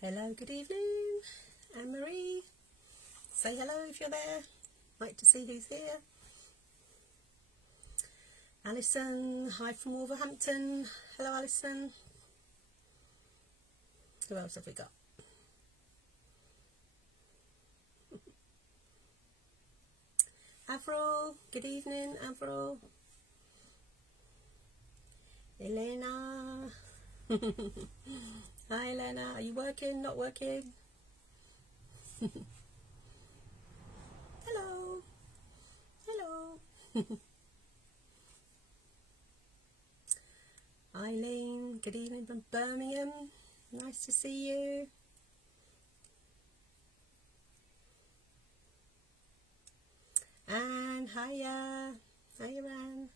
Hello, good evening, Anne-Marie. Say hello if you're there. Like to see who's here. Alison, hi from Wolverhampton. Hello, Alison. Who else have we got? Avril, good evening, Avril. Elena. Hi, Elena. Are you working? Not working? Hello. Hello. Eileen, good evening from Birmingham. Nice to see you. Anne, hiya. Hiya, Anne.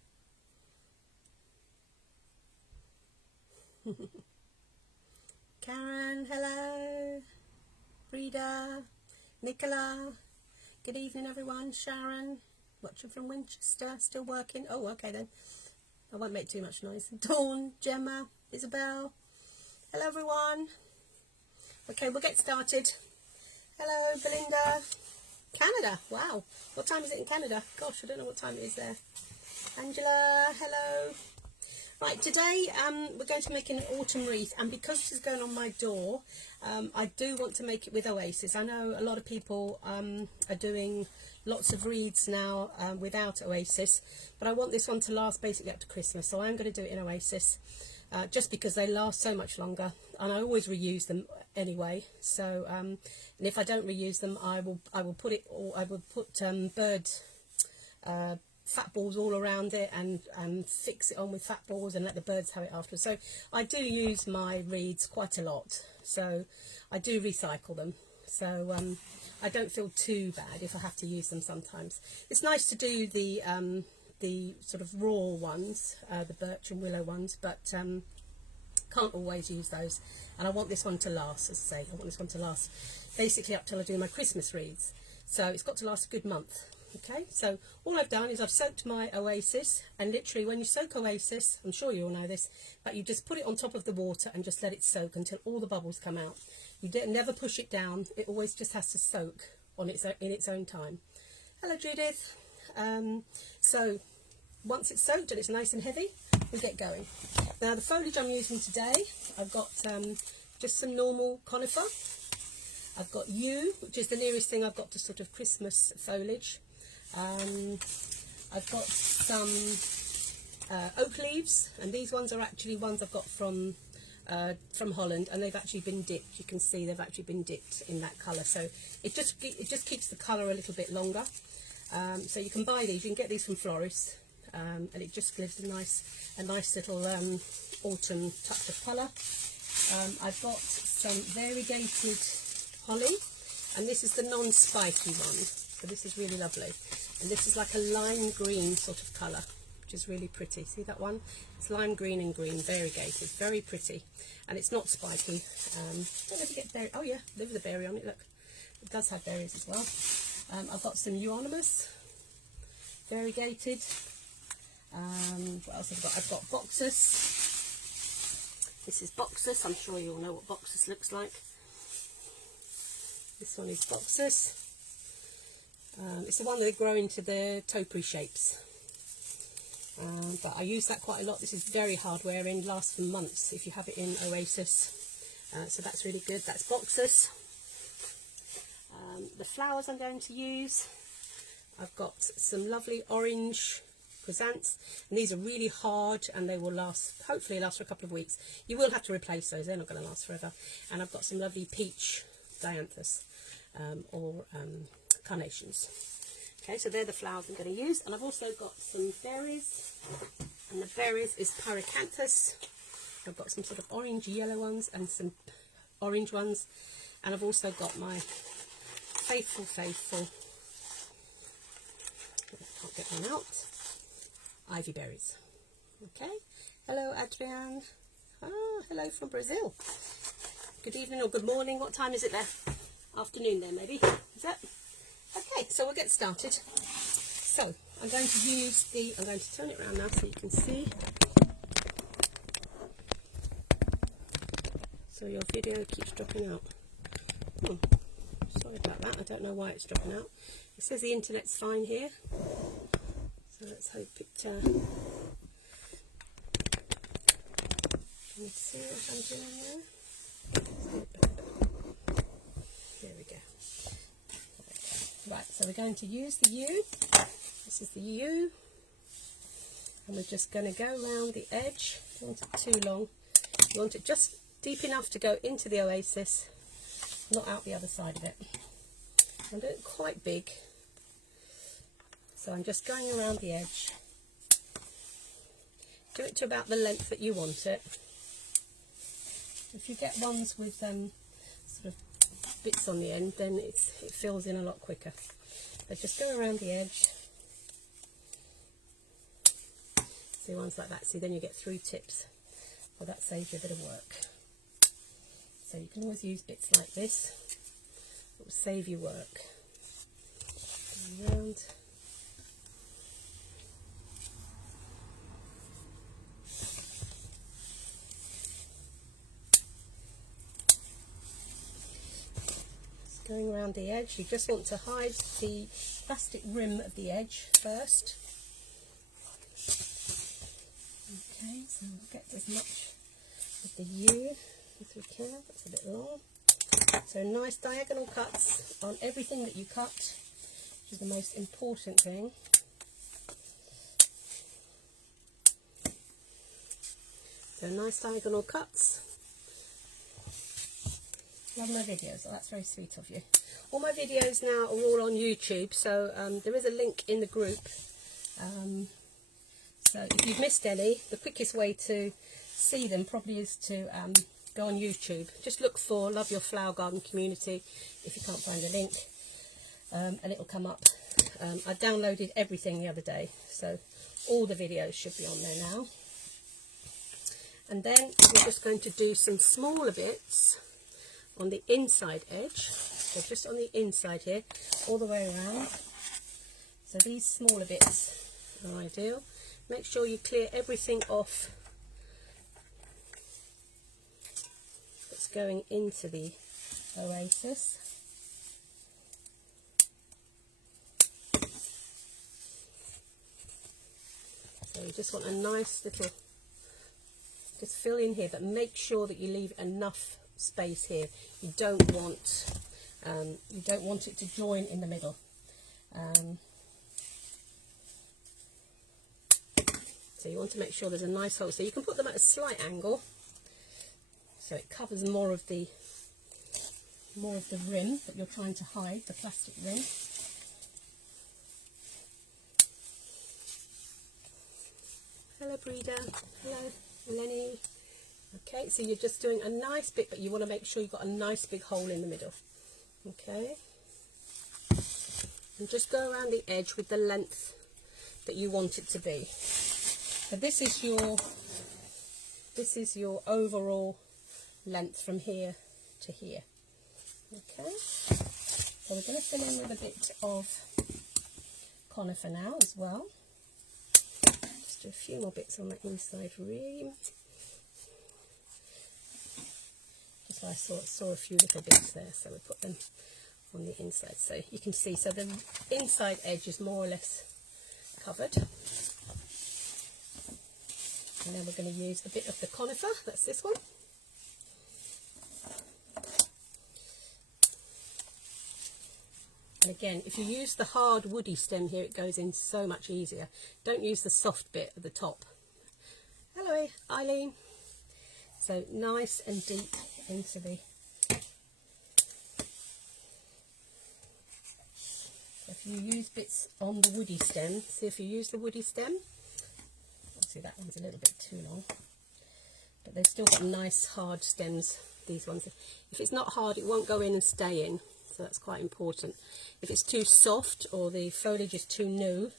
Karen, hello. Frida, Nicola, good evening everyone. Sharon, watching from Winchester, still working. Oh, okay then. I won't make too much noise. Dawn, Gemma, Isabel, hello everyone. Okay, we'll get started. Hello, Belinda. Canada, wow. What time is it in Canada? Gosh, I don't know what time it is there. Angela, hello. Right, today we're going to make an autumn wreath, and because this is going on my door, I do want to make it with Oasis. I know a lot of people are doing lots of wreaths now without Oasis, but I want this one to last basically up to Christmas, so I'm going to do it in Oasis, just because they last so much longer, and I always reuse them anyway. So, and if I don't reuse them, I will put bird fat balls all around it and fix it on with fat balls and let the birds have it afterwards. So I do use my reeds quite a lot, so I do recycle them, so I don't feel too bad if I have to use them sometimes. It's nice to do the sort of raw ones, the birch and willow ones, but can't always use those, and I want this one to last. As I say, I want this one to last basically up till I do my Christmas wreaths, so it's got to last a good month. Okay, so all I've done is I've soaked my Oasis, and literally when you soak Oasis, I'm sure you all know this, but you just put it on top of the water and just let it soak until all the bubbles come out. You never push it down, it always just has to soak on in its own time. Hello Judith. So once it's soaked and it's nice and heavy, we get going. Now the foliage I'm using today, I've got just some normal conifer. I've got yew, which is the nearest thing I've got to sort of Christmas foliage. I've got some oak leaves, and these ones are actually ones I've got from Holland, and they've actually been dipped. You can see they've actually been dipped in that colour, so it just keeps the colour a little bit longer. So you can buy these. You can get these from Florist, and it just gives a nice little autumn touch of colour. I've got some variegated holly, and this is the non-spiky one, so this is really lovely, and this is like a lime green sort of colour, which is really pretty. See that one? It's lime green and green, variegated, very pretty, and it's not spiky. Don't know if you get berry. Oh yeah, there's a berry on it, look, it does have berries as well. I've got some euonymus, variegated. What else have I got? I've got boxus. This is boxus. I'm sure you all know what boxus looks like. This one is boxus. It's the one that grow into the topiary shapes, but I use that quite a lot. This is very hard wearing, lasts for months if you have it in Oasis, so that's really good. That's boxus. The flowers I'm going to use, I've got some lovely orange Cresanths, and these are really hard and they will hopefully last for a couple of weeks. You will have to replace those, they're not going to last forever. And I've got some lovely peach dianthus or carnations. Okay, so they're the flowers I'm going to use, and I've also got some berries, and the berries is Paracanthus. I've got some sort of orange yellow ones and some orange ones, and I've also got my faithful, can't get one out, ivy berries. Okay, hello Adrienne. Hello from Brazil. Good evening or good morning, what time is it there? Afternoon there maybe, is it? Okay, so we'll get started. So I'm going to turn it around now so you can see. So your video keeps dropping out. Sorry about that, I don't know why it's dropping out. It says the internet's fine here, so let's hope it can you see what I'm doing there? There we go. Right, so we're going to use the U. This is the U, and we're just going to go around the edge. You don't want it too long. You want it just deep enough to go into the oasis, not out the other side of it. I do it quite big, so I'm just going around the edge. Do it to about the length that you want it. If you get ones with sort of bits on the end, then it fills in a lot quicker. So just go around the edge. See, ones like that. See, then you get 3 tips. Well, that saves you a bit of work. So you can always use bits like this. It will save you work. Go around. Going around the edge, you just want to hide the plastic rim of the edge first. Okay, so we'll get as much of the U as we can. That's a bit long. So nice diagonal cuts on everything that you cut, which is the most important thing. So nice diagonal cuts. Love my videos. Oh, that's very sweet of you. All my videos now are all on YouTube, so there is a link in the group. So if you've missed any, the quickest way to see them probably is to go on YouTube. Just look for Love Your Flower Garden Community if you can't find the link, and it'll come up. I downloaded everything the other day, so all the videos should be on there now. And then we're just going to do some smaller bits on the inside edge, so just on the inside here, all the way around. So these smaller bits are ideal. Make sure you clear everything off that's going into the oasis. So you just want a nice little, just fill in here, but make sure that you leave enough space here. You don't want it to join in the middle. So you want to make sure there's a nice hole. So you can put them at a slight angle, so it covers more of the rim that you're trying to hide, the plastic rim. Hello, Breeder. Hello, Lenny. Okay, so you're just doing a nice bit, but you want to make sure you've got a nice big hole in the middle. Okay, and just go around the edge with the length that you want it to be. So this is your overall length from here to here. Okay, so we're going to fill in with a bit of conifer now as well. Just do a few more bits on the inside rim. I saw a few little bits there, so we put them on the inside, so you can see. So the inside edge is more or less covered, and then we're going to use a bit of the conifer. That's this one. And again, if you use the hard woody stem here, it goes in so much easier. Don't use the soft bit at the top. Hello, Eileen. So nice and deep into the, if you use bits on the woody stem, see, if you use the woody stem, obviously that one's a little bit too long, but they've still got nice hard stems, these ones. If it's not hard, it won't go in and stay in, so that's quite important. If it's too soft or the foliage is too new,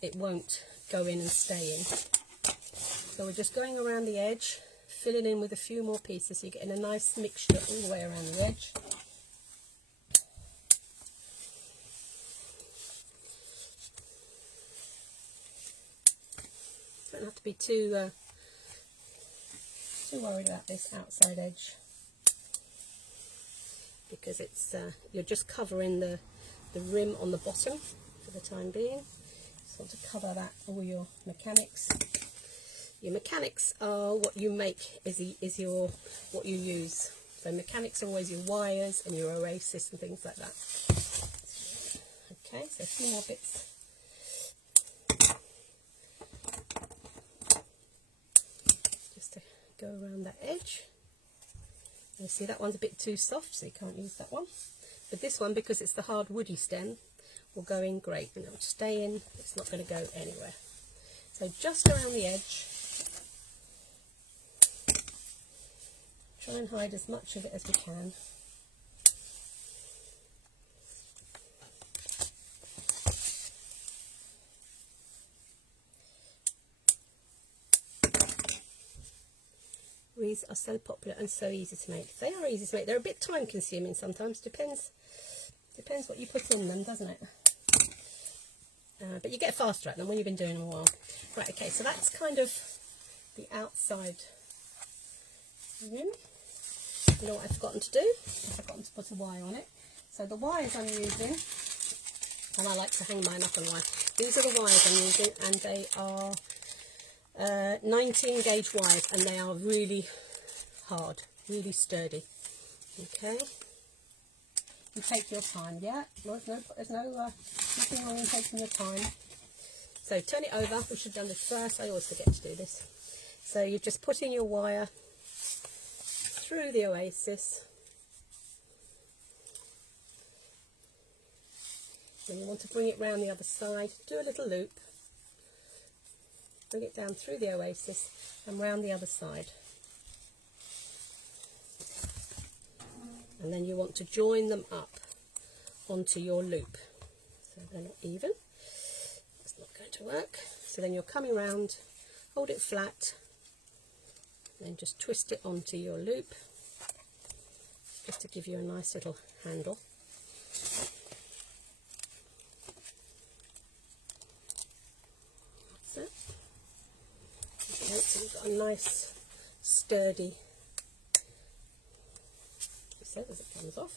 it won't go in and stay in. So we're just going around the edge, filling in with a few more pieces, so you're getting a nice mixture all the way around the edge. Don't have to be too worried about this outside edge. because it's you're just covering the rim on the bottom for the time being. So to cover that, all your mechanics. Your mechanics are what you make, is your what you use. So mechanics are always your wires and your oasis and things like that. Okay, so a few more bits. Just to go around that edge. You see that one's a bit too soft, so you can't use that one. But this one, because it's the hard woody stem, will go in great, and it'll stay in. It's not going to go anywhere. So just around the edge. Try and hide as much of it as we can. Wreaths are so popular and so easy to make. They are easy to make. They're a bit time consuming sometimes. Depends what you put in them, doesn't it? But you get faster at them when you've been doing them a while. Right, okay, so that's kind of the outside rim. You know what I've forgotten to do? I've forgotten to put a wire on it. So the wires I'm using, and I like to hang mine up on wire. These are the wires I'm using, and they are 19 gauge wires, and they are really hard, really sturdy. Okay. You take your time, yeah? There's nothing wrong in taking your time. So turn it over. We should have done this first. I always forget to do this. So you're just putting your wire through the oasis. Then you want to bring it round the other side. Do a little loop. Bring it down through the oasis and round the other side. And then you want to join them up onto your loop. So they're not even. It's not going to work. So then you're coming round, hold it flat, then just twist it onto your loop, just to give you a nice little handle. That's it. Okay, so you've got a nice sturdy, as it comes off.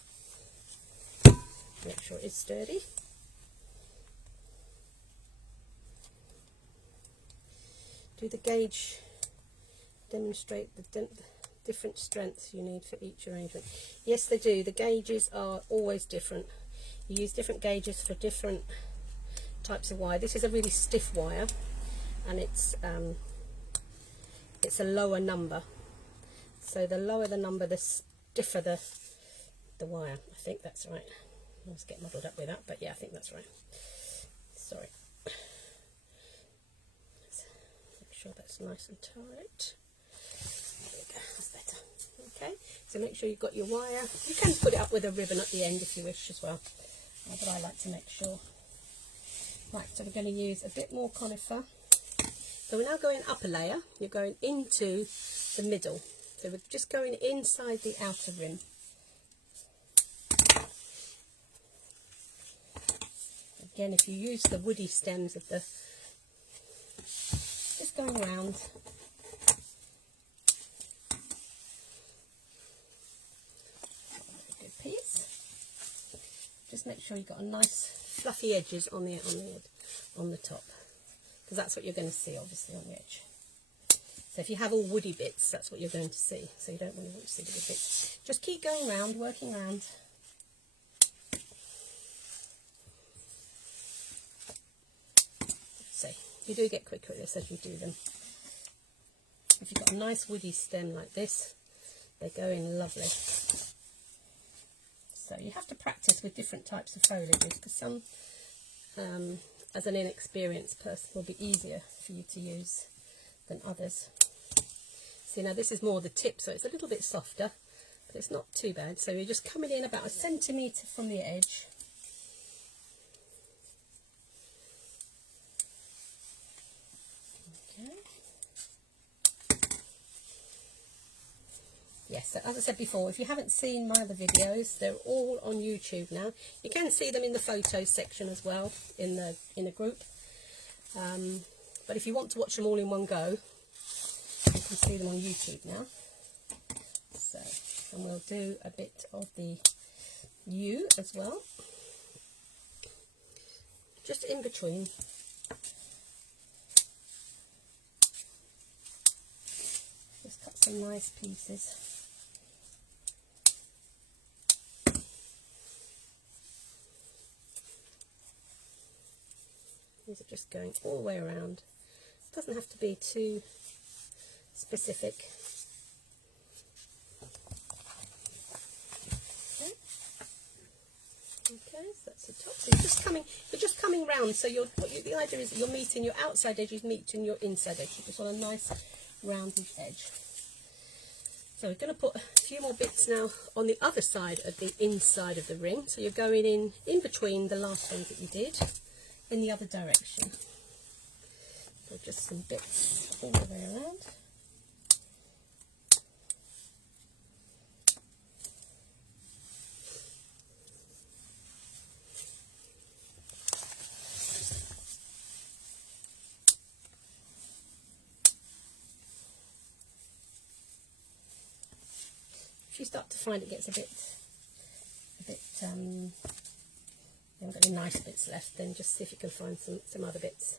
Make sure it's sturdy. Do the gauge demonstrate the different strengths you need for each arrangement? Yes, they do. The gauges are always different. You use different gauges for different types of wire. This is a really stiff wire, and it's a lower number. So the lower the number, the stiffer the wire. I think that's right. I always get muddled up with that, but yeah, I think that's right. Sorry. Let's make sure that's nice and tight. There we go, that's better. Okay, so make sure you've got your wire. You can put it up with a ribbon at the end if you wish as well, but I like to make sure. Right, so we're going to use a bit more conifer. So we're now going up a layer. You're going into the middle. So we're just going inside the outer rim. Again, if you use the woody stems of the, just going around. A good piece. Just make sure you've got a nice fluffy edges on the top, because that's what you're going to see, obviously, on the edge. So if you have all woody bits, that's what you're going to see. So you don't really want to see the woody bits. Just keep going around, working around. So you do get quicker at this as you do them. If you've got a nice woody stem like this, they go in lovely. So you have to practice with different types of foliages, because some, as an inexperienced person, will be easier for you to use than others. So now this is more the tip, so it's a little bit softer, but it's not too bad. So you're just coming in about 1 centimetre from the edge. Yes, so as I said before, if you haven't seen my other videos, they're all on YouTube now. You can see them in the photos section as well, in a group. But if you want to watch them all in one go, you can see them on YouTube now. So, and we'll do a bit of the U as well, just in between. Just cut some nice pieces. These are just going all the way around. It doesn't have to be too specific. Okay, so that's the top. So you're just coming round. So the idea is that you're meeting your outside edges, meeting your inside edge. You just want a nice rounded edge. So we're going to put a few more bits now on the other side of the inside of the ring. So you're going in between the last ones that you did, in the other direction. So just some bits all the way around. If you start to find it gets a bit you haven't got any nice bits left, then just see if you can find some other bits.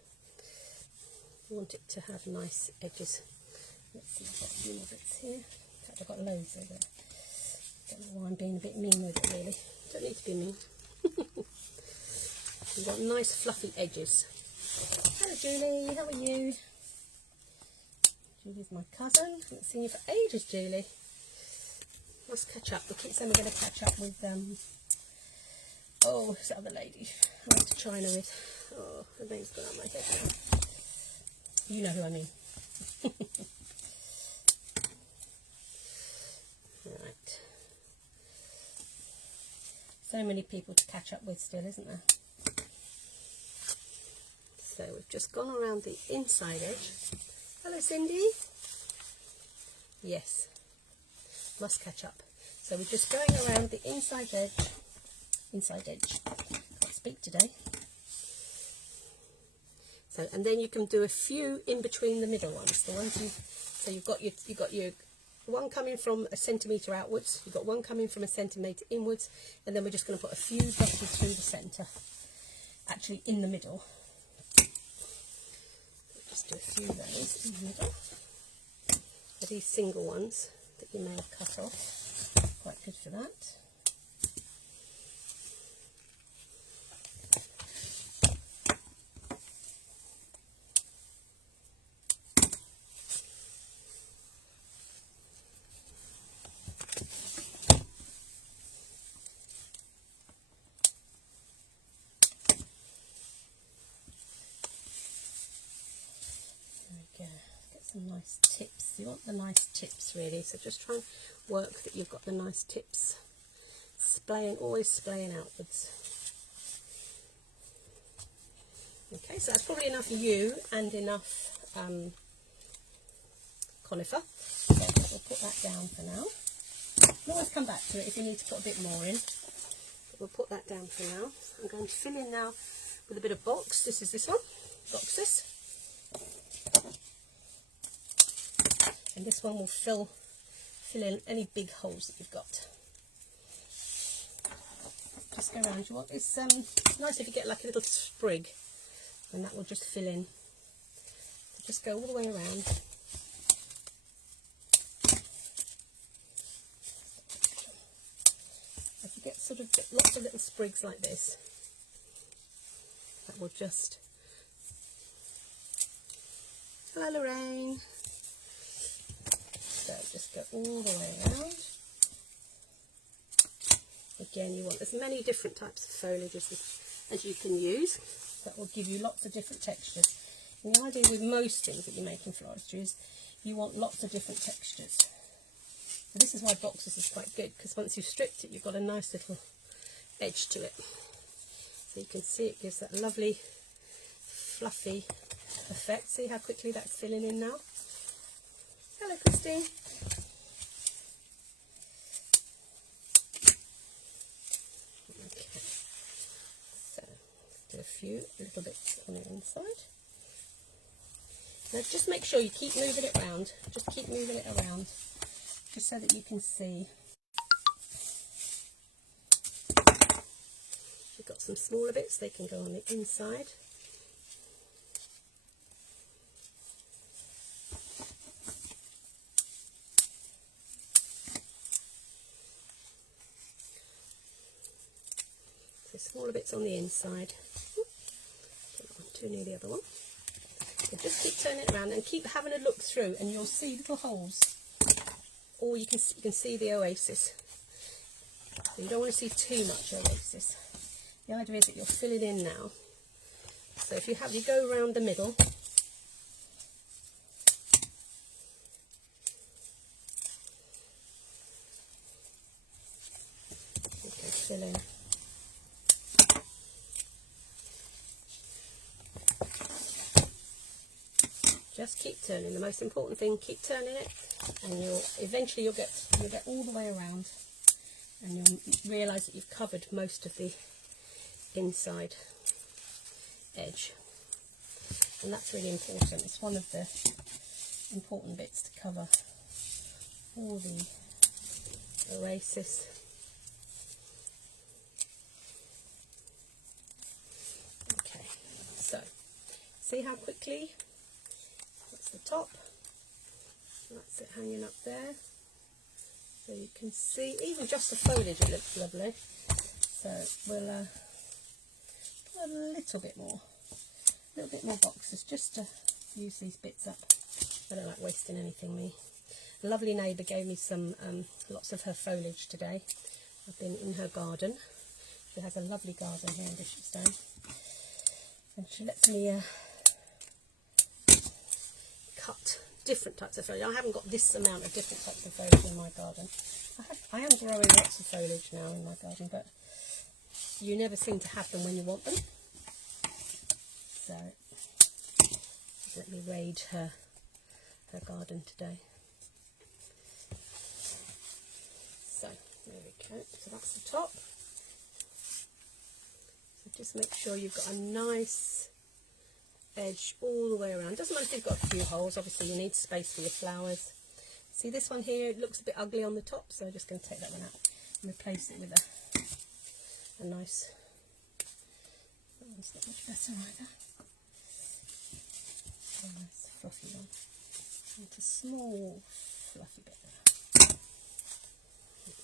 You want it to have nice edges. Let's see, I've got a few more bits here. In fact, I've got loads over there. Don't know why I'm being a bit mean with it, really. Don't need to be mean. You've got nice fluffy edges. Hello Julie, how are you? Julie's my cousin. Haven't seen you for ages, Julie. Must catch up. We keep saying we're going to catch up with oh, this other lady I went to China with. Oh, her name's gone out my head now. You know who I mean. Right. So many people to catch up with still, isn't there? So we've just gone around the inside edge. Hello Cindy. Yes. Must catch up. So we're just going around the inside edge. Can't speak today. So, and then you can do a few in between the middle ones. The ones you've got your one coming from a centimetre outwards. You've got one coming from a centimetre inwards, and then we're just going to put a few dotted through the centre, actually in the middle. Just do a few of those in the middle. For these single ones that you may have cut off, quite good for that. Some nice tips. You want the nice tips really, so just try and work that you've got the nice tips always splaying outwards. Okay, so that's probably enough yew and enough conifer, so we'll put that down for now. You can always come back to it if you need to put a bit more in, but we'll put that down for now. So I'm going to fill in now with a bit of box. This is this one, boxes. And this one will fill in any big holes that you've got. Just go around. It's nice if you get like a little sprig, and that will just fill in. So just go all the way around. If you get sort of lots of little sprigs like this, that will just. Hello Lorraine. So just go all the way around. Again, you want as many different types of foliage as you can use. That will give you lots of different textures. And the idea with most things that you make in floristry is you want lots of different textures. So this is why boxes is quite good, because once you've stripped it, you've got a nice little edge to it. So you can see it gives that lovely fluffy effect. See how quickly that's filling in now? Hello Christine. Okay, so do a few little bits on the inside. Now just make sure you keep moving it around. Just keep moving it around, just so that you can see. got some smaller bits, they can go on the inside. So smaller bits on the inside. Get that one too near the other one. So just keep turning it around and keep having a look through, and you'll see little holes. Or you can see the oasis. So you don't want to see too much oasis. The idea is that you're filling in now. So if you go around the middle, you can fill in. Just keep turning. The most important thing, keep turning it, and eventually you'll get all the way around, and you'll realise that you've covered most of the inside edge, and that's really important. It's one of the important bits to cover all the oasis. Okay, so see how quickly that's the top, that's it hanging up there, so you can see even just the foliage, it looks lovely. So we'll put a little bit more boxes just to use these bits up. I don't like wasting anything, me. A lovely neighbour gave me some lots of her foliage today. I've been in her garden. She has a lovely garden here in Bishopstone, and she lets me cut different types of foliage. I haven't got this amount of different types of foliage in my garden. I am growing lots of foliage now in my garden, but you never seem to have them when you want them. So let me raid her garden today. So there we go. So that's the top. So just make sure you've got a nice edge all the way around. Doesn't matter if you've got a few holes, obviously you need space for your flowers. See this one here, it looks a bit ugly on the top, so I'm just going to take that one out and replace it with a nice, that one's not much better either, a nice fluffy one, and a small fluffy bit there.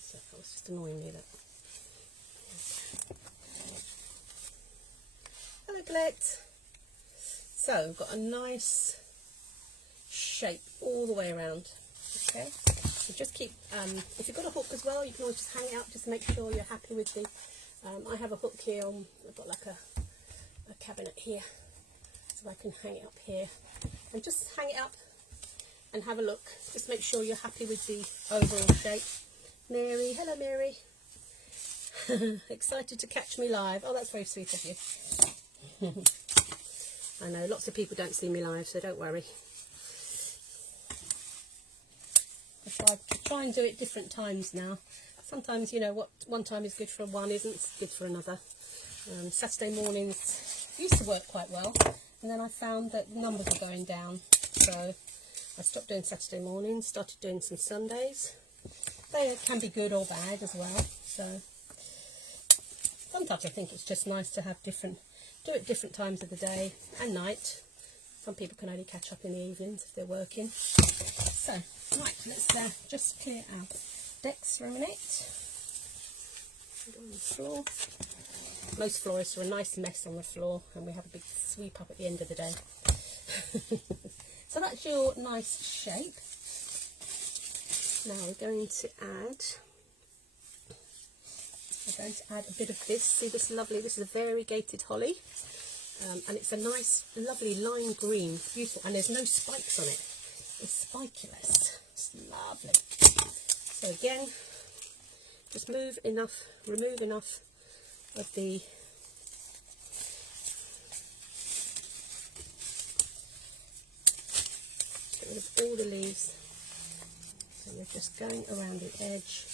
So that was just annoying me, that. Hello Colette. So we've got a nice shape all the way around. Okay, so just keep, if you've got a hook as well, you can always just hang it out just to make sure you're happy with the, I have a hook here, I've got like a cabinet here, so I can hang it up here, and just hang it up and have a look, just make sure you're happy with the overall shape. Mary, hello Mary, excited to catch me live. Oh, that's very sweet of you. I know lots of people don't see me live, so don't worry. I try and do it different times now. Sometimes, you know, what one time is good for one isn't good for another. Saturday mornings used to work quite well, and then I found that the numbers were going down, so I stopped doing Saturday mornings, started doing some Sundays. They can be good or bad as well, so sometimes I think it's just nice to have do it different times of the day and night. Some people can only catch up in the evenings if they're working. So, right, let's just clear our decks for a minute. On the floor. Most florists are a nice mess on the floor, and we have a big sweep up at the end of the day. So that's your nice shape. Now we're going to add a bit of this. See this lovely, this is a variegated holly. And it's a nice, lovely lime green, beautiful, and there's no spikes on it. It's spikeless. It's lovely. So again, just remove enough of the get rid of all the leaves. So we're just going around the edge.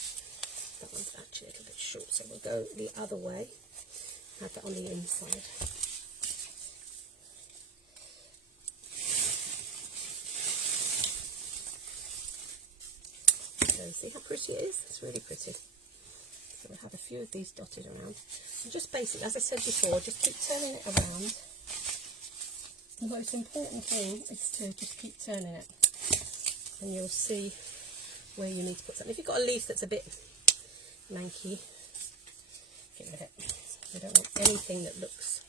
That one's actually a little bit short, so we'll go the other way. Add that on the inside. So see how pretty it is? It's really pretty. So we'll have a few of these dotted around. And just basically, as I said before, just keep turning it around. The most important thing is to just keep turning it, and you'll see where you need to put something. If you've got a leaf that's a bit lanky, get rid of it. I don't want anything that looks,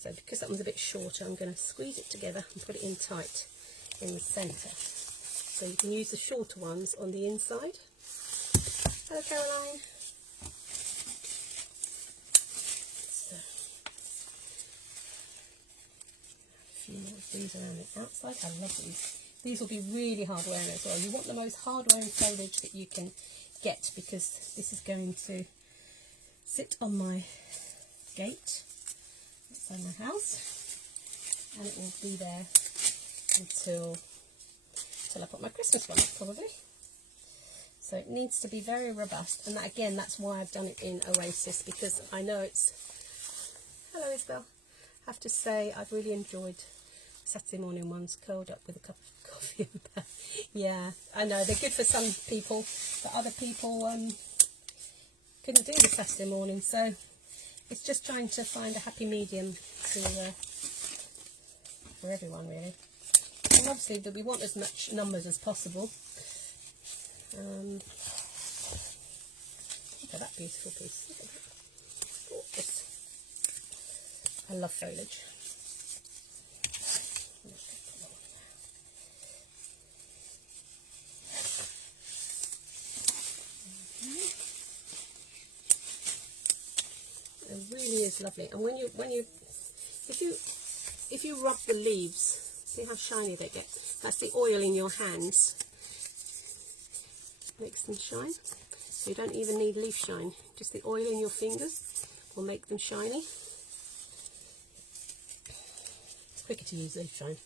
so because that one's a bit shorter, I'm going to squeeze it together and put it in tight in the centre. So you can use the shorter ones on the inside. Hello Caroline. So, a few more of these around the outside. I love these. These will be really hard wearing as well. You want the most hard wearing foliage that you can get, because this is going to sit on my gate outside my house, and it will be there until I put my Christmas one up, probably. So it needs to be very robust, and that, again, that's why I've done it in Oasis, because I know it's... Hello Isabel. I have to say I've really enjoyed Saturday morning ones, curled up with a cup of coffee. Yeah, I know they're good for some people, but other people couldn't do the Saturday morning, so it's just trying to find a happy medium for everyone, really. And obviously that we want as much numbers as possible. Look at that beautiful piece. Look at that. Gorgeous. I love foliage. It really is lovely. And if you rub the leaves, see how shiny they get. That's the oil in your hands. Makes them shine. So you don't even need leaf shine. Just the oil in your fingers will make them shiny. It's quicker to use leaf shine.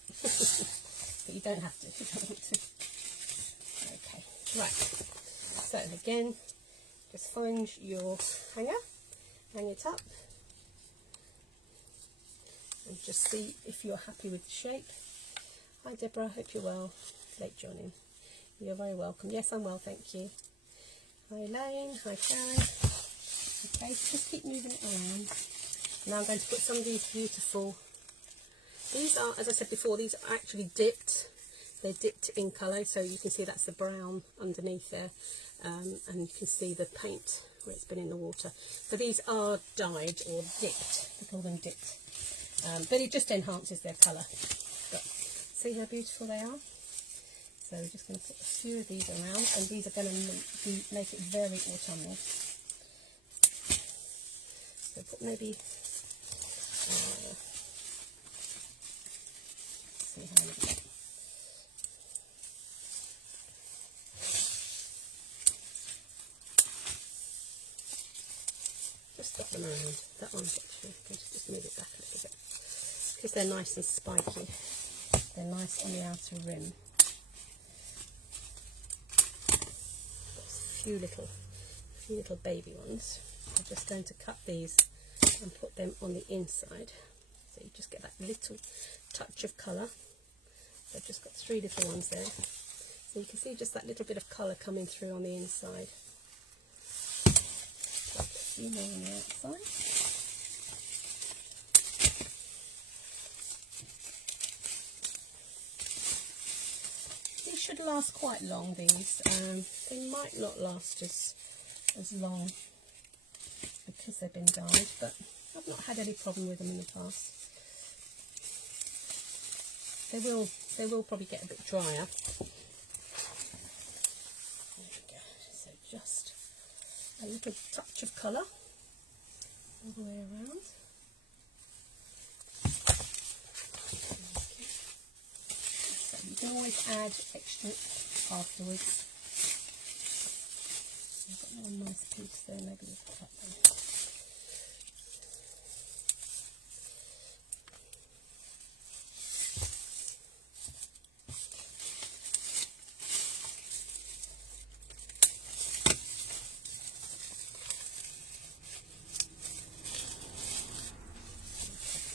But you don't have to if you don't want to. Okay, right. So again, just find your hanger, hang it up, and just see if you're happy with the shape. Hi Deborah, hope you're well. Late Johnny. You're very welcome. Yes, I'm well, thank you. Hi Elaine, hi Karen. Okay, so just keep moving it around. Now I'm going to put some of these beautiful, these are, as I said before, these are actually dipped. They're dipped in colour, so you can see that's the brown underneath there, and you can see the paint where it's been in the water. So these are dyed or dipped, we call them dipped, but it just enhances their colour. But see how beautiful they are? So we're just going to put a few of these around, and these are going to make it very autumnal. So put maybe, see how many. Just dot them around. That one's actually good. Just move it back a little bit, because they're nice and spiky. They're nice on the outer rim. Few little baby ones. I'm just going to cut these and put them on the inside, so you just get that little touch of colour. So I've just got 3 little ones there, so you can see just that little bit of colour coming through on the inside. Put a few more on the outside. Should last quite long, these. They might not last as long because they've been dyed, but I've not had any problem with them in the past. They will probably get a bit drier. There we go. So just a little touch of colour all the way around. You can always add extra afterwards. I've got another nice piece there, maybe we'll cut them.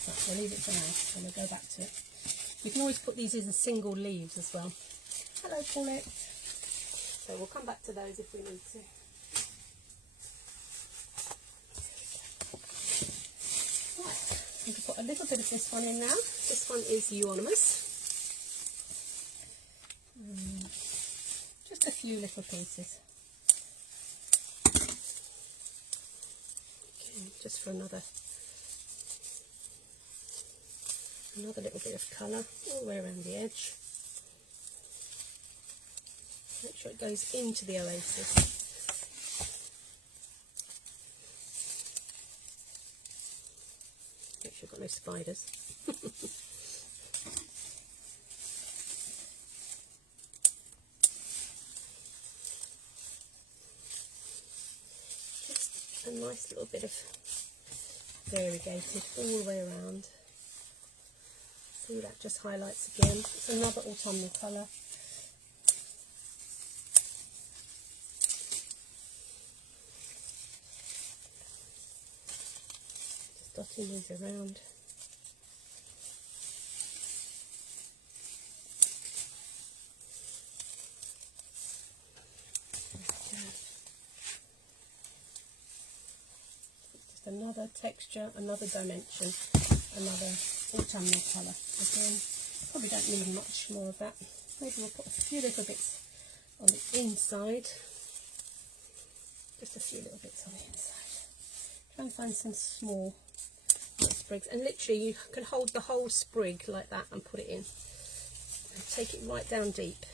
So we'll leave it for now, and we'll go back to it. You can always put these in single leaves as well. Hello Paulette. So we'll come back to those if we need to. put a little bit of this one in now. This one is euonymus. Just a few little pieces. Okay, just for another little bit of colour all the way around the edge. Make sure it goes into the oasis. Make sure you've got no spiders. Just a nice little bit of variegated all the way around. See, that just highlights again. It's another autumnal colour. Just dotting these around. Just another texture, another dimension, another autumnal colour. Again, probably don't need much more of that. Maybe we'll put a few little bits on the inside. Just a few little bits on the inside. Try and find some small sprigs. And literally you can hold the whole sprig like that and put it in. And take it right down deep.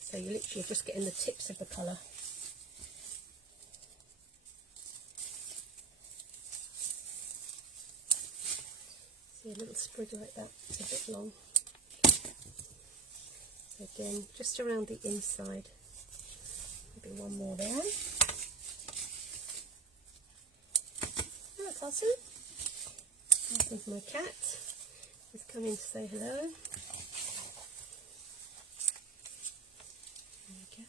So you're literally just getting the tips of the colour. A little sprig like that, it's a bit long. So again, just around the inside. Maybe one more there. Hello, Cousin. This is my cat. He's come in to say hello. There we go.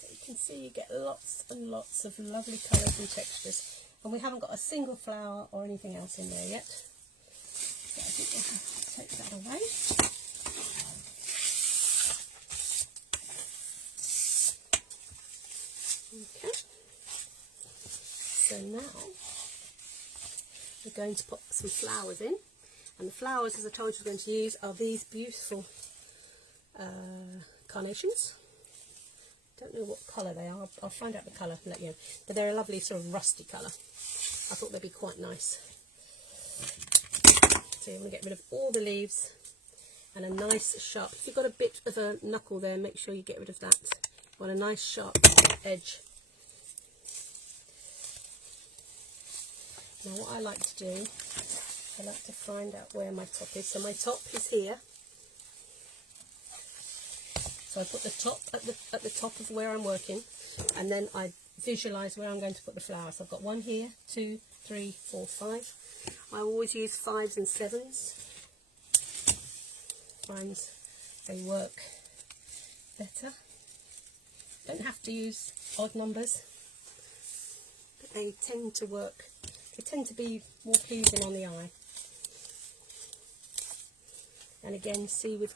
So you can see you get lots and lots of lovely colours and textures. And we haven't got a single flower or anything else in there yet. So I think we'll have to take that away. Okay. So now we're going to put some flowers in. And the flowers, as I told you, we're going to use are these beautiful carnations. Don't know what colour they are. I'll find out the colour and let you know. But they're a lovely sort of rusty colour. I thought they'd be quite nice. So you want to get rid of all the leaves and a nice sharp. If you've got a bit of a knuckle there, make sure you get rid of that. You want a nice sharp edge. Now what I like to do, I like to find out where my top is. So my top is here. So I put the top at the top of where I'm working, and then I visualise where I'm going to put the flowers. So I've got one here, 2, 3, 4, 5. I always use 5s and 7s. Finds they work better. Don't have to use odd numbers, but they tend to work. They tend to be more pleasing on the eye. And again, see with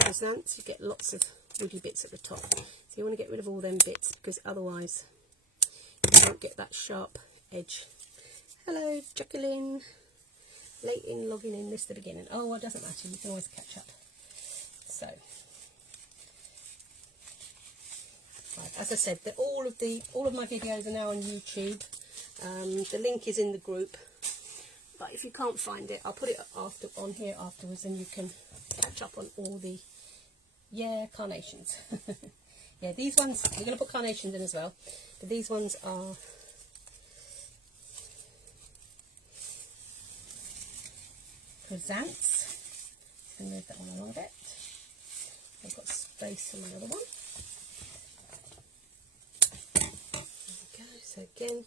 Cresanth, you get lots of woody bits at the top. So you want to get rid of all them bits, because otherwise you won't get that sharp edge. Hello, Jacqueline. Late in logging in, missed the beginning. Oh, well, it doesn't matter. You can always catch up. So, right, as I said, all of my videos are now on YouTube. The link is in the group. But if you can't find it, I'll put it on here afterwards, and you can catch up on all the carnations. Yeah, these ones we're going to put carnations in as well, but these ones are Cresanths. I'm going to move that one along a bit. I've got space for my other one. There we go. So again,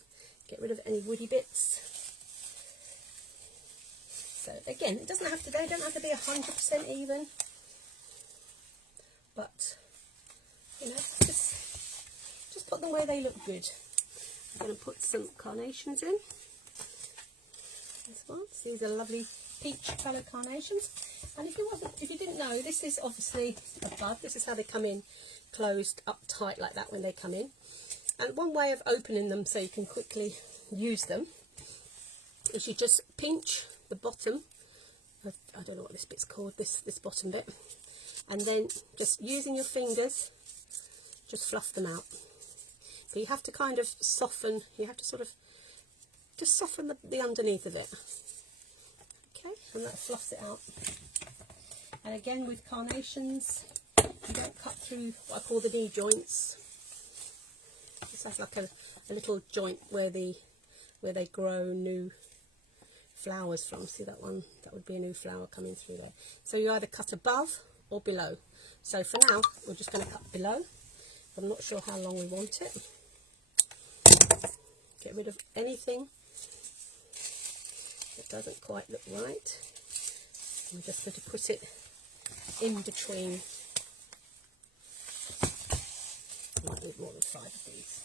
get rid of any woody bits. So again, it doesn't have to. They don't have to be 100% even, but you know, just put them where they look good. I'm going to put some carnations in. This one. So these are lovely peach coloured carnations. And if you didn't know, this is obviously a bud. This is how they come in, closed up tight like that when they come in. And one way of opening them so you can quickly use them is you just pinch the bottom of, I don't know what this bit's called, this bottom bit, and then just using your fingers just fluff them out. But you have to kind of soften, you have to sort of just soften the underneath of it. Okay, and that fluffs it out. And again with carnations, you don't cut through what I call the knee joints. This has like a little joint where they grow new flowers from. See that one? That would be a new flower coming through there. So you either cut above or below. So for now, we're just going to cut below. I'm not sure how long we want it. Get rid of anything that doesn't quite look right. I'm just going to put it in between. I might need more than 5 of these.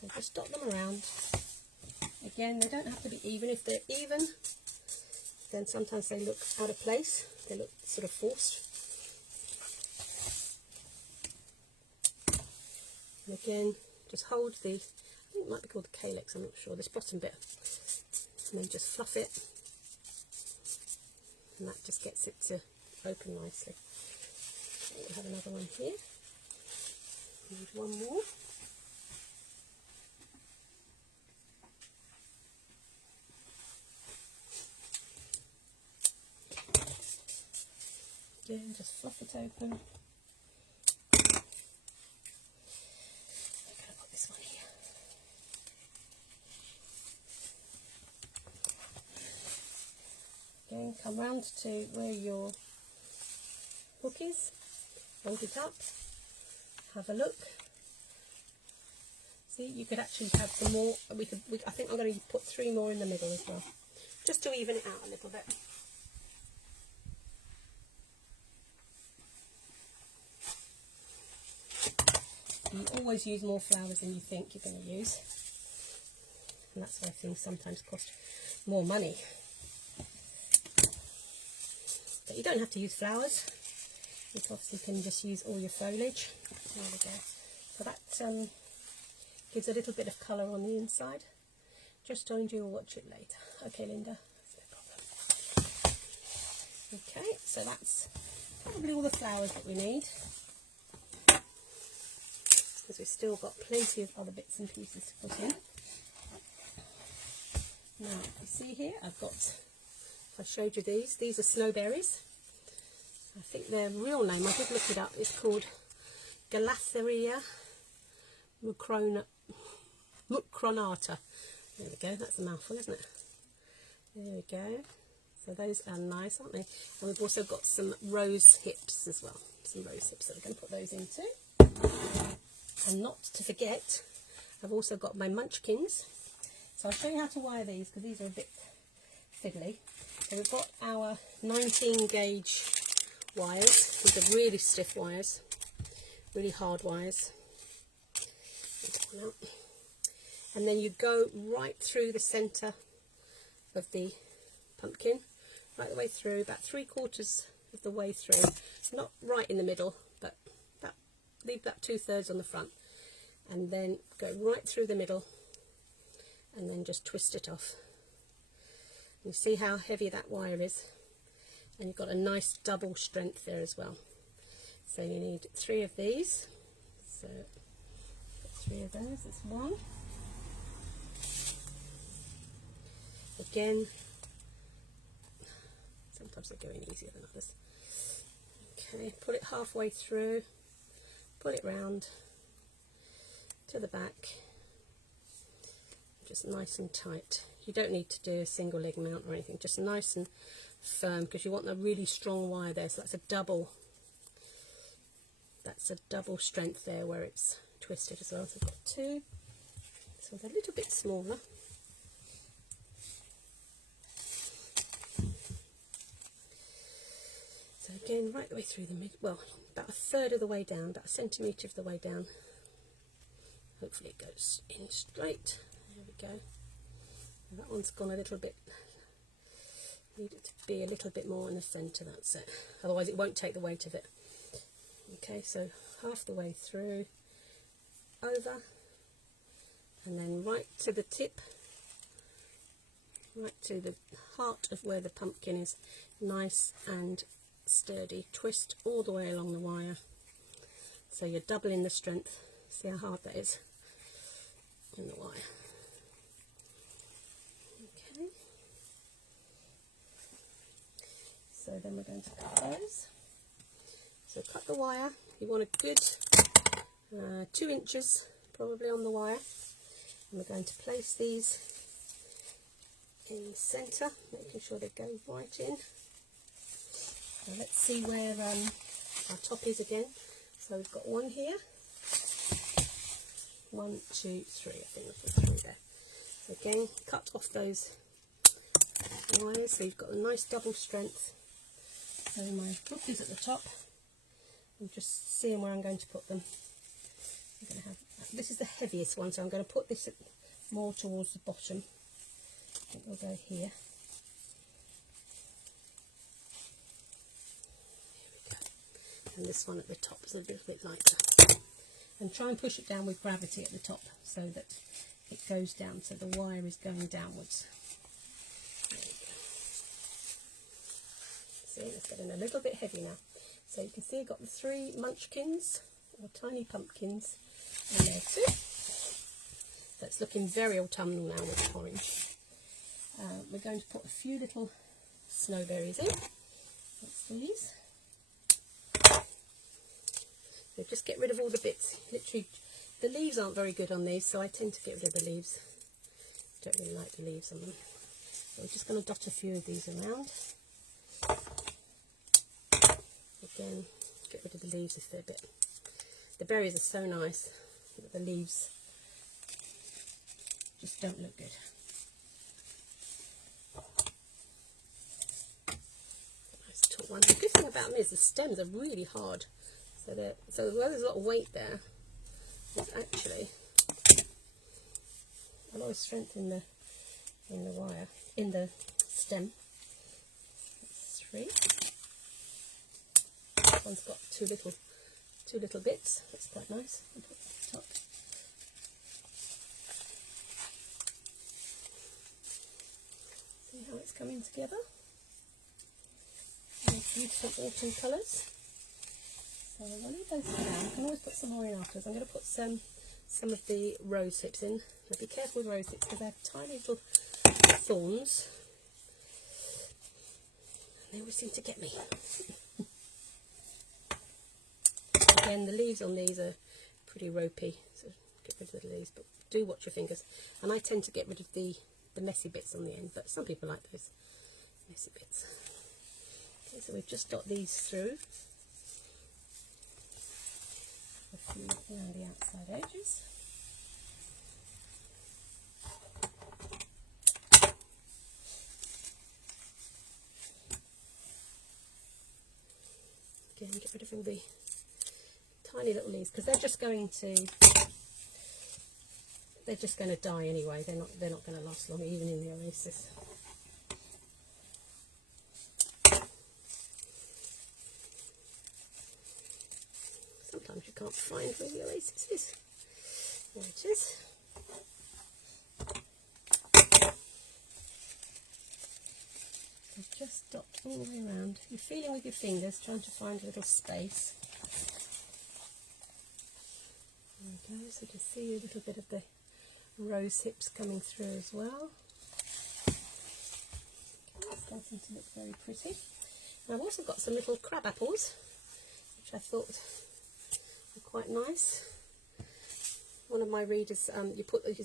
So just dot them around. Again, they don't have to be even. If they're even, then sometimes they look out of place. They look sort of forced. And again, just hold the, I think it might be called the calyx, I'm not sure, this bottom bit, and then just fluff it, and that just gets it to open nicely. We have another one here. Need one more. Again, just fluff it open. I'm going to put this one here. Again, come round to where your hook is, hold it up, have a look. See, you could actually have some more. I think I'm going to put 3 more in the middle as well, just to even it out a little bit. You always use more flowers than you think you're going to use, and that's why things sometimes cost more money. But you don't have to use flowers. You obviously can just use all your foliage. There we go. So that gives a little bit of colour on the inside. Just join you, or watch it later. Okay, Linda, that's no problem. Okay, so that's probably all the flowers that we need, because we've still got plenty of other bits and pieces to put in. Now, you see here, I've got, I showed you these are Snowberries. I think their real name, I did look it up, is called Gallatheria mucronata. There we go, that's a mouthful, isn't it? There we go. So those are nice, aren't they? And we've also got some rose hips as well. Some rose hips, so we're going to put those in too. And not to forget, I've also got my munchkins. So I'll show you how to wire these, because these are a bit fiddly. So we've got our 19 gauge wires. These are really stiff wires, really hard wires. And then you go right through the centre of the pumpkin, right the way through, about 3/4 of the way through. Not right in the middle, but leave that 2/3 on the front, and then go right through the middle, and then just twist it off. You see how heavy that wire is, and you've got a nice double strength there as well. So you need 3 of these. So 3 of those. It's 1. Again, sometimes they're going easier than others. Okay, put it halfway through. Pull it round to the back, just nice and tight. You don't need to do a single leg mount or anything, just nice and firm, because you want a really strong wire there. So that's a double strength there where it's twisted as well. So I've got 2, so they're a little bit smaller. So again, right the way through the mid, well, about 1/3 of the way down, about 1 centimetre of the way down, Hopefully it goes in straight. There we go. And that one's gone a little bit, need it to be a little bit more in the centre, that's it. Otherwise it won't take the weight of it. Okay, so half the way through, over, and then right to the tip, right to the heart of where the pumpkin is, nice and sturdy. Twist all the way along the wire, so you're doubling the strength. See how hard that is in the wire. Okay, so then we're going to cut those. So cut the wire, you want a good 2 inches probably on the wire, and we're going to place these in the centre, making sure they go right in. So let's see where our top is again. So we've got one here, 1, 2, 3, I think I've put 3 there. So again, cut off those wires so you've got a nice double strength. So my hook is at the top. I'm just seeing where I'm going to put them. I'm going to have, this is the heaviest one, so I'm going to put this more towards the bottom. I think we'll go here. Here we go. And this one at the top is a little bit lighter. And try and push it down with gravity at the top so that it goes down, so the wire is going downwards. There we go. See, it's getting a little bit heavy now. So you can see I've got the 3 munchkins, or tiny pumpkins, in there too. So it's looking very autumnal now with the orange. We're going to put a few little snowberries in. That's these. So just get rid of all the bits. Literally, the leaves aren't very good on these, so I tend to get rid of the leaves. Don't really like the leaves on them. So we're just going to dot a few of these around. Again, get rid of the leaves if they're a bit. The berries are so nice, but the leaves just don't look good. Nice tall one. The good thing about them is the stems are really hard. So although there's a lot of weight there, there's actually a lot of strength in the wire, in the stem. That's 3. This one's got two little bits. That's quite nice. I'll put it at the top. See how it's coming together. Nice, beautiful autumn colours. So I'll leave those for now. I can always put some more in afterwards. I'm going to put some of the rose hips in. Now be careful with rose hips because they have tiny little thorns. And they always seem to get me. Again, the leaves on these are pretty ropey, so get rid of the leaves, but do watch your fingers. And I tend to get rid of the messy bits on the end, but some people like those messy bits. Okay, so we've just got these through. A few around the outside edges. Again, get rid of all the tiny little leaves because they're just going to die anyway. They're not going to last long, even in the oasis. Sometimes you can't find where the oasis is. There it is. So just dot all the way around. You're feeling with your fingers, trying to find a little space. There we go, so you can see a little bit of the rose hips coming through as well. Okay, it's starting to look very pretty. And I've also got some little crab apples, which I thought were quite nice. One of my readers,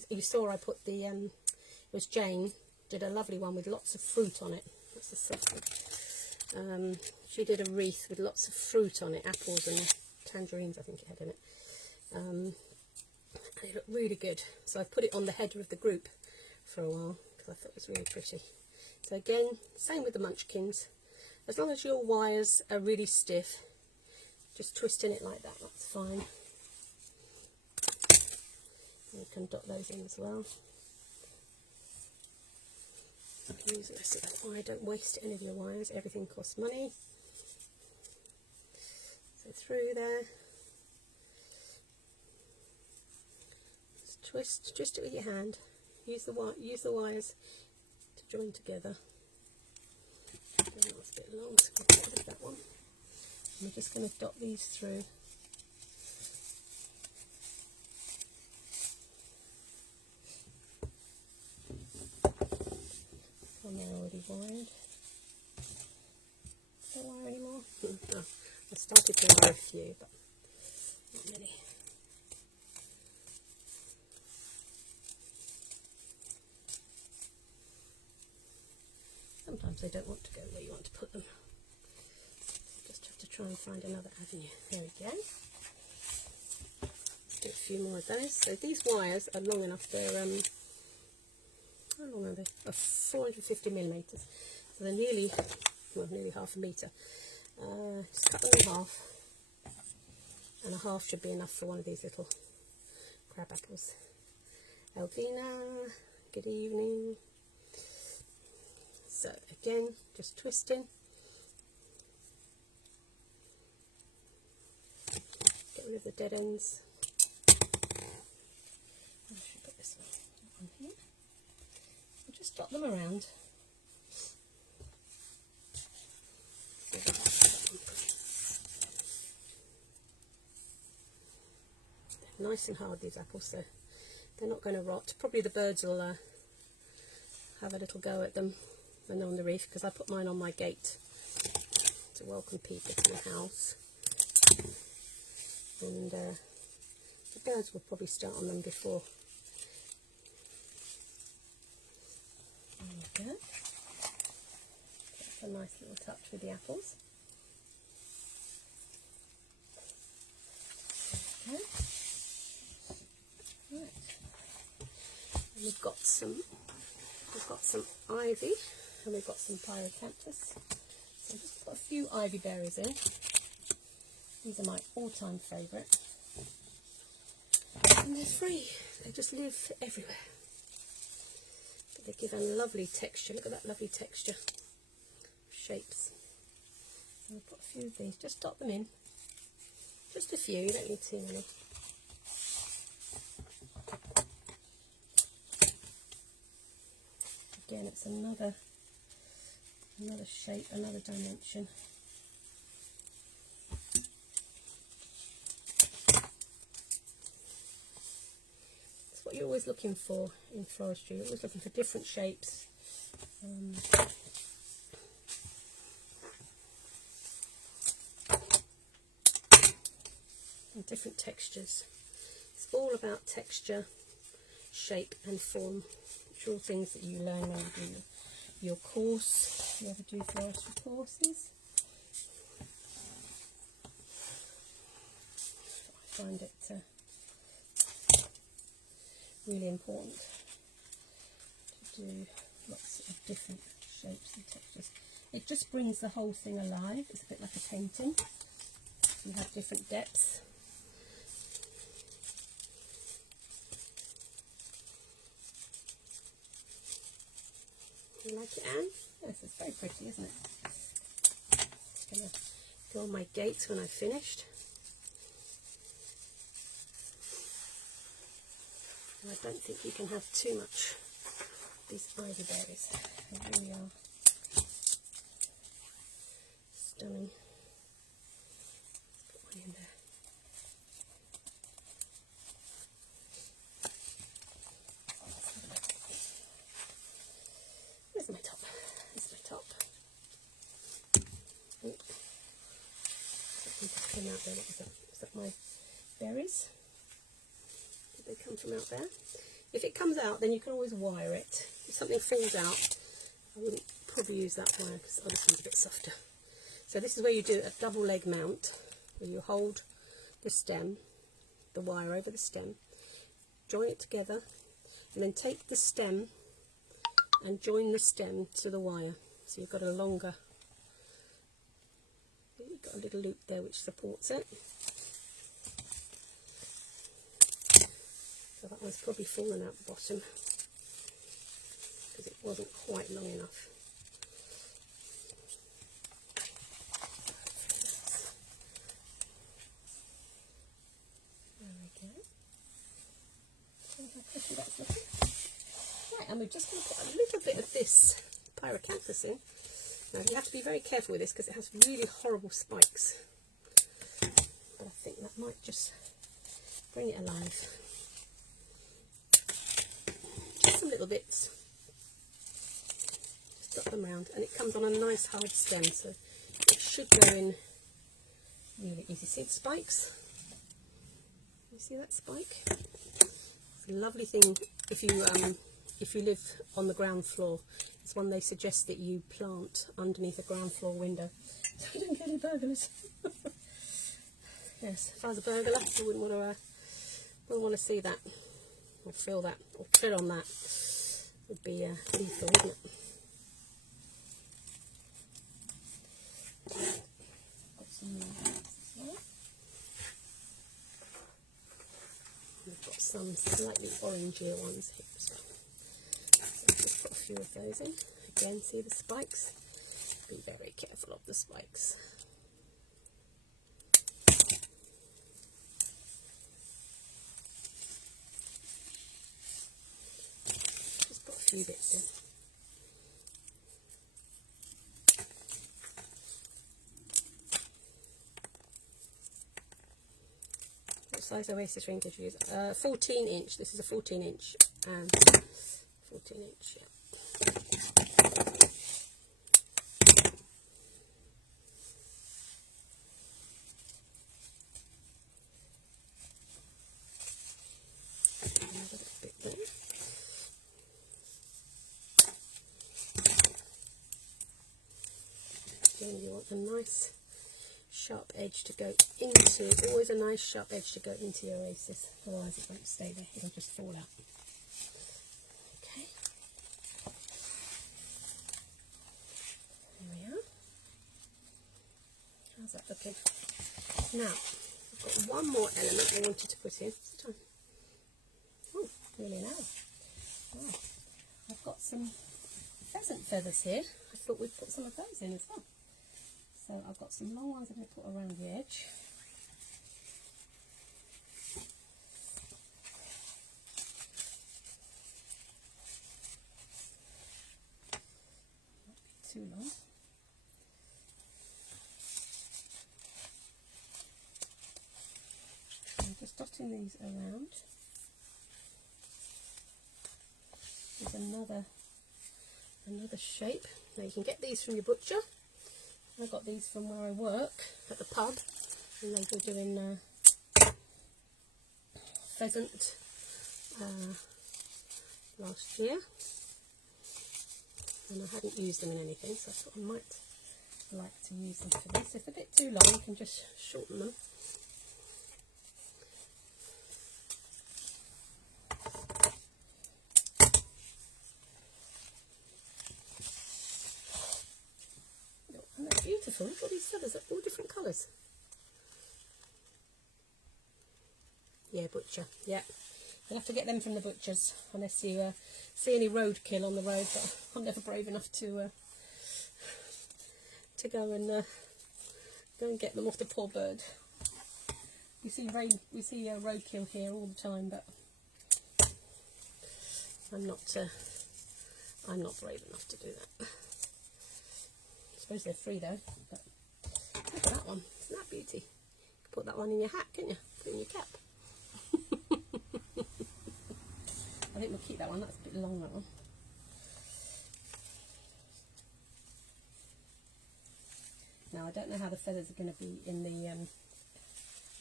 you saw I put the, it was Jane, did a lovely one with lots of fruit on it. That's the second. She did a wreath with lots of fruit on it, apples and tangerines I think it had in it. And it looked really good, so I put it on the header of the group for a while because I thought it was really pretty. So again, same with the munchkins. As long as your wires are really stiff, just twisting it like that, that's fine. You can dot those in as well. Use less of that wire. Don't waste any of your wires. Everything costs money. So through there. Just twist it with your hand. Use the wires to join together. That was a bit long, so I'll get rid of that one. And we're just going to dot these through. One they're already wired. Don't wire anymore. No, I started to wire a few, but not many. Sometimes they don't want to go where you want to put them. Just have to try and find another avenue. There we go. Let's do a few more of those. So these wires are long enough. They're how long are they? 450 millimeters. So they're nearly half a meter. Just cut them in half, and a half should be enough for one of these little crab apples. Elvina, good evening. So again, just twisting. Get rid of the dead ends. I should put this one on here. And just dot them around. They're nice and hard, these apples, so they're not going to rot. Probably the birds will have a little go at them when they're on the reef, because I put mine on my gate to welcome people to the house, and the birds will probably start on them before. There we go. That's a nice little touch with the apples. Okay. Right. And we've got some ivy. And we've got some Cactus. So I've just put a few ivy berries in. These are my all-time favourite. And they're free. They just live everywhere. But they give a lovely texture. Look at that lovely texture. Shapes. So I'll put a few of these. Just dot them in. Just a few. You don't need too many. Again, it's another shape, another dimension. That's what you're always looking for in floristry. You're always looking for different shapes. And different textures. It's all about texture, shape and form, which are all things that you learn when you do your course, if you ever do floristry courses. I find it really important to do lots of different shapes and textures. It just brings the whole thing alive. It's a bit like a painting. You have different depths. You like it, Anne? Yes, it's very pretty, isn't it? Just going to go on my gates when I've finished. And I don't think you can have too much of these ivy berries. They really are stunning. Let's put one in there. Where's my top? There's my top. Oh. Something came out there. What was that? Was that my berries? Did they come from out there? If it comes out, then you can always wire it. If something falls out, I wouldn't probably use that wire because the other one's a bit softer. So this is where you do a double leg mount, where you hold the stem, the wire over the stem, join it together, and then take the stem and join the stem to the wire. So you've got a longer, you've got a little loop there which supports it. So that one's probably fallen out the bottom because it wasn't quite long enough. There we go. See how pretty that's looking. Right, and we're just going to put a little bit of this Pyracanthes in. Now you have to be very careful with this because it has really horrible spikes. But I think that might just bring it alive. Just some little bits. Just dot them round, and it comes on a nice hard stem, so it should go in really easy. See the spikes? You see that spike? It's a lovely thing if you live on the ground floor. It's one they suggest that you plant underneath a ground floor window so you don't get any burglars. Yes, if I was a burglar, I wouldn't want to see that or feel that or tread on that. It would be lethal, wouldn't it? Got some well. We've got some slightly orangier ones here as well. So just put a few of those in. Again, see the spikes? Be very careful of the spikes. Just put a few bits in. What size oasis ring did you use? 14 inch. This is a 14 inch. 14 inch, yeah. Another bit there. Again, you want a nice sharp edge to go into, always a nice sharp edge to go into your oasis, otherwise it won't stay there, it'll just fall out. Okay, there we are. How's that looking? Now, I've got one more element I wanted to put in. Oh, nearly an hour. Wow. I've got some pheasant feathers here. I thought we'd put some of those in as well. So I've got some long ones I'm going to put around the edge. Might be too long. I'm just dotting these around. There's another shape. Now you can get these from your butcher. I got these from where I work at the pub, and they were doing pheasant last year, and I hadn't used them in anything, so I thought I might like to use them for this. If they're a bit too long, you can just shorten them. And they're beautiful. Look at these feathers, they're all different colours. Yeah, butcher. Yeah, you'll have to get them from the butchers unless you see any roadkill on the road. But I'm never brave enough to go and get them off the poor bird. We see roadkill here all the time, but I'm not brave enough to do that. I suppose they're free though. But look at that one. Isn't that beauty? You can put that one in your hat, can't you? Put it in your cap. I think we'll keep that one. That's a bit long, that one. Now I don't know how the feathers are going to be in the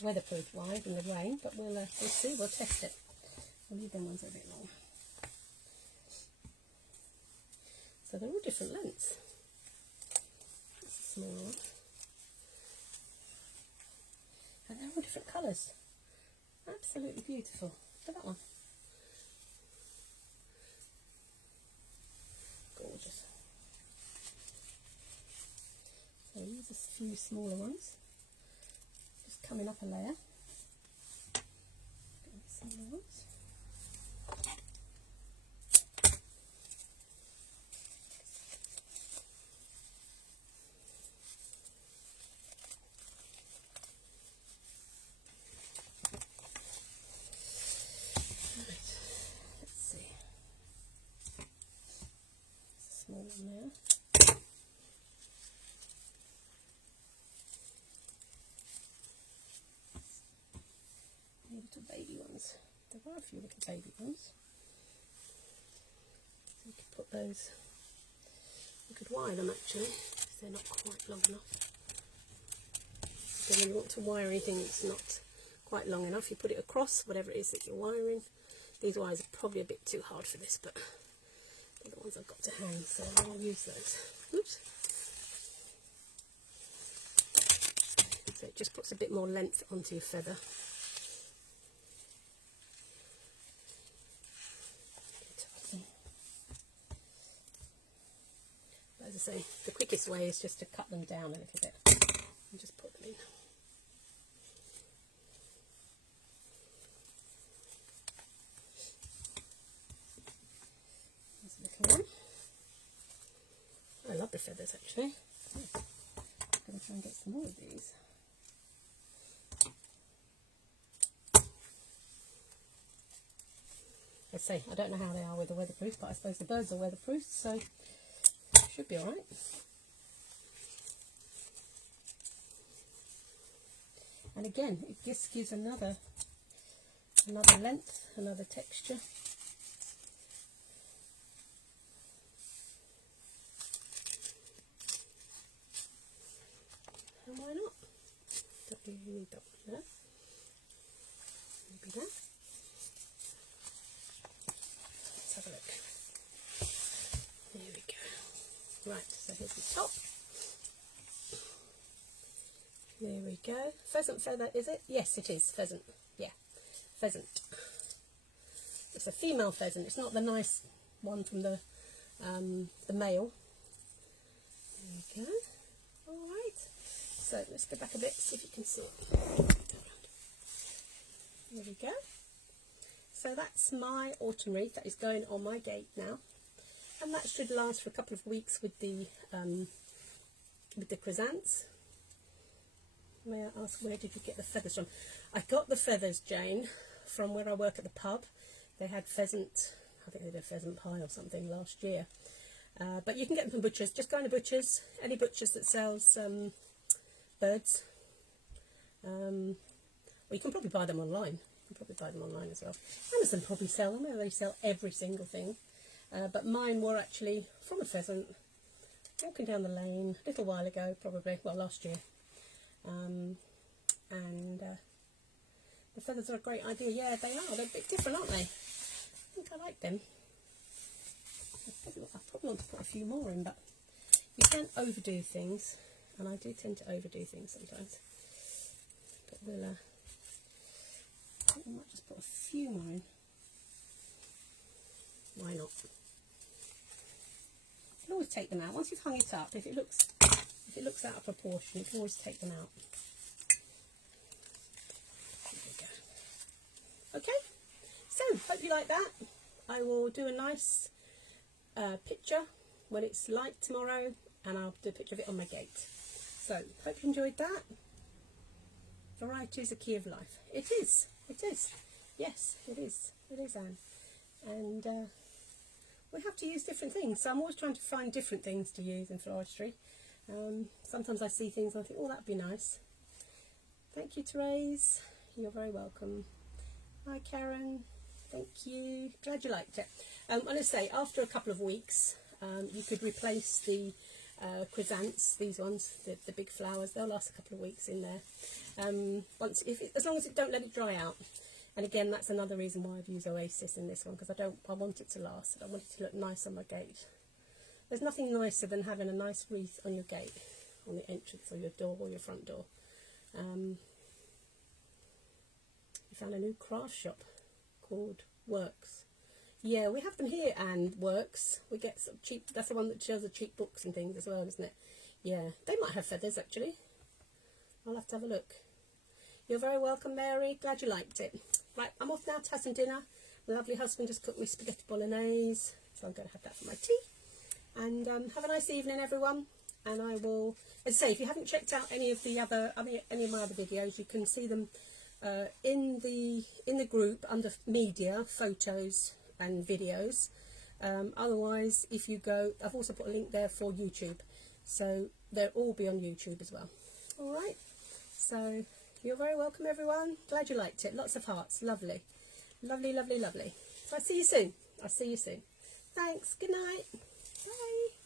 weatherproof wise in the rain, but we'll see. We'll test it. We'll leave them ones a bit long. So they're all different lengths. That's a smaller one. And they're all different colours. Absolutely beautiful. Look at that one. Gorgeous. So here's a few smaller ones. Just coming up a layer. Smaller ones. on there. Little baby ones. There are a few little baby ones. So you could put those, you could wire them actually, because they're not quite long enough. So when you want to wire anything that's not quite long enough, you put it across whatever it is that you're wiring. These wires are probably a bit too hard for this, but they're the ones I've got to hand, so I'll use those. Oops. So it just puts a bit more length onto your feather. But as I say, the quickest way is just to cut them down a little bit and just put them in. There's a little one. I love the feathers actually. I'm going to try and get some more of these. I say, I don't know how they are with the weatherproof, but I suppose the birds are weatherproof, so should be alright. And again, it just gives another length, another texture. And why not? Don't really need that one there. Maybe that. Let's have a look. There we go. Right, so here's the top. There we go. Pheasant feather, is it? Yes, it is. Pheasant. Yeah, pheasant. It's a female pheasant. It's not the nice one from the male. There we go. All right. So let's go back a bit, see if you can see it. There we go. So that's my autumn wreath that is going on my gate now, and that should last for a couple of weeks with the Cresanths. May I ask, where did you get the feathers from? I got the feathers, Jane, from where I work at the pub. They had pheasant, I think they did a pheasant pie or something last year. But you can get them from butchers. Just go into butchers, any butchers that sells birds. Or you can probably buy them online. You can probably buy them online as well. Amazon probably sell them. They sell every single thing. But mine were actually from a pheasant, walking down the lane a little while ago, probably, well, last year. The feathers are a great idea. Yeah, they are. They're a bit different, aren't they? I think I like them. I probably want to put a few more in, but you can overdo things, and I do tend to overdo things sometimes. But we'll, I think we might just put a few more in. Why not? You can always take them out once you've hung it up. If it looks out of proportion, you can always take them out. There we go. Okay, so hope you like that. I will do a nice picture when it's light tomorrow, and I'll do a picture of it on my gate. So hope you enjoyed that. Variety is a key of life. It is. It is. Yes, it is. It is, Anne. And we have to use different things. So I'm always trying to find different things to use in floristry. Sometimes I see things and I think, oh, that'd be nice. Thank you, Therese. You're very welcome. Hi, Karen. Thank you. Glad you liked it. And I say, after a couple of weeks, you could replace the Cresanths, these ones, the big flowers. They'll last a couple of weeks in there. As long as it don't let it dry out. And again, that's another reason why I've used Oasis in this one, because I want it to last. I want it to look nice on my gate. There's nothing nicer than having a nice wreath on your gate, on the entrance or your door or your front door. You found a new craft shop called Works. Yeah, we have them here, and Works. We get some cheap, that's the one that shows the cheap books and things as well, isn't it? Yeah, they might have feathers actually. I'll have to have a look. You're very welcome, Mary. Glad you liked it. Right, I'm off now to have some dinner. My lovely husband just cooked me spaghetti bolognese, so I'm going to have that for my tea. And have a nice evening, everyone. And I will, as I say, if you haven't checked out any of my other videos, you can see them in the group under media, photos and videos. Otherwise, if you go, I've also put a link there for YouTube, so they'll all be on YouTube as well. All right, so you're very welcome, everyone. Glad you liked it. Lots of hearts. Lovely, lovely, lovely, lovely. So I'll see you soon. I'll see you soon. Thanks. Good night. Bye.